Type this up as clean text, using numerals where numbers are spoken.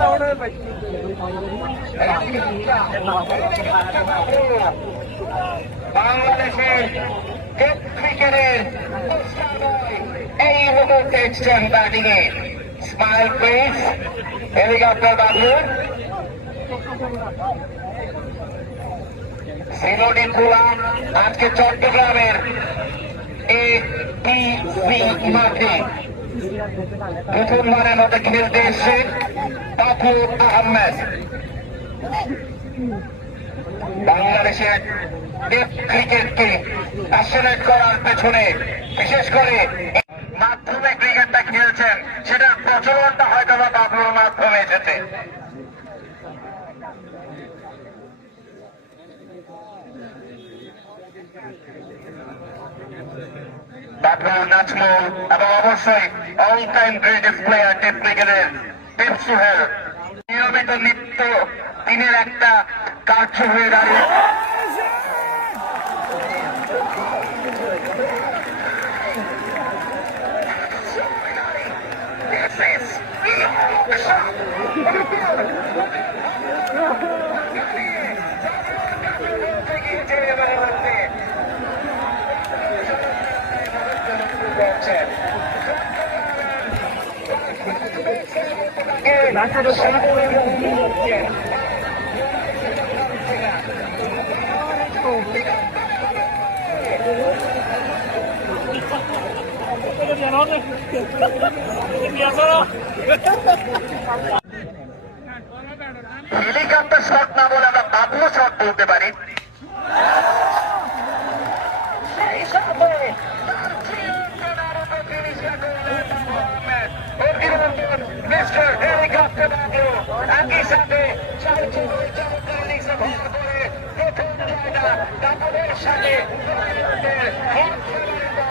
বাংলাদেশের ক্রিকেটের এই মুহূর্তে এসছেন batting A. Smile please, helicopter বাবুর সিলোডি পুলা আজকে চট্টগ্রামের এটিসি মাঠে প্রথমবারের মতো খেলতে এসছে বাবুর আহমেদ। বাংলাদেশের ক্রিকেটকে প্যাশনেট করার পেছনে বিশেষ করে মাধ্যমে ক্রিকেটটা খেলছেন, সেটার প্রচলনটা হয়তো বা বাবলুর মাধ্যমে এসেছে। বাবলু, নাজমুল এবং অবশ্যই all time greatest player test ক্রিকেটের টিপ সোহেল নিয়মিত নিত্য দিনের একটা কার্য হয়ে দাঁড়িয়ে হেলিকপ্টার শট না বলে আমরা বাবলু শট বলতে পারি। একই সাথে সাথে